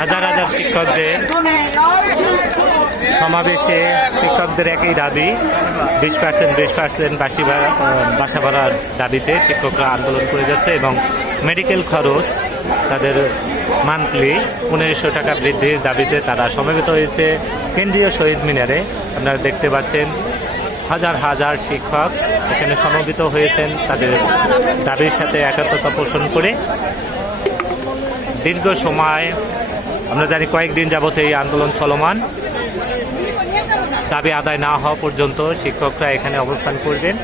হাজার হাজার শিক্ষকদের সমাবেশে শিক্ষকদের একই দাবি 20% বাসা ভাড়ার দাবিতে শিক্ষকরা আন্দোলন করে যাচ্ছে এবং মেডিকেল খরচ তাদের মান্থলি 1500 টাকা বৃদ্ধির দাবিতে তারা সমবেত হয়েছে কেন্দ্রীয় শহীদ মিনারে। আপনারা দেখতে পাচ্ছেন হাজার হাজার শিক্ষক এখানে সমবেত হয়েছেন তাদের দাবির সাথে একাত্মতা পোষণ করে। দীর্ঘ সময় আমরা জানি কয়েকদিন যাবত এই আন্দোলন চলমান, দাবি আদায় না হওয়া পর্যন্ত শিক্ষকরা এখানে অবস্থান করবেন।